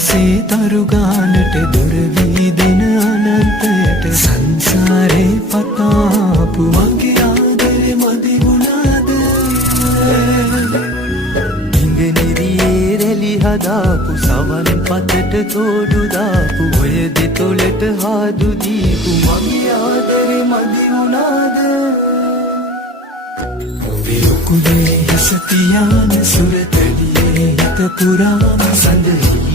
ආසේ තරුගානට දුරවී දෙන අනන්තයට සංසාරේ පතාපු මගේ ආදරේ මදි වුණාද ඉංගනිරියේ රැලි හදාපු සවන් පතට තෝඩු දාපු ඔය දෙතොලට හාදු දීපු මගේ ආදරේ මදි වුණාද විරුකුලේ හිස තියාන සුරතලියේ හිත පුරාම සඳහි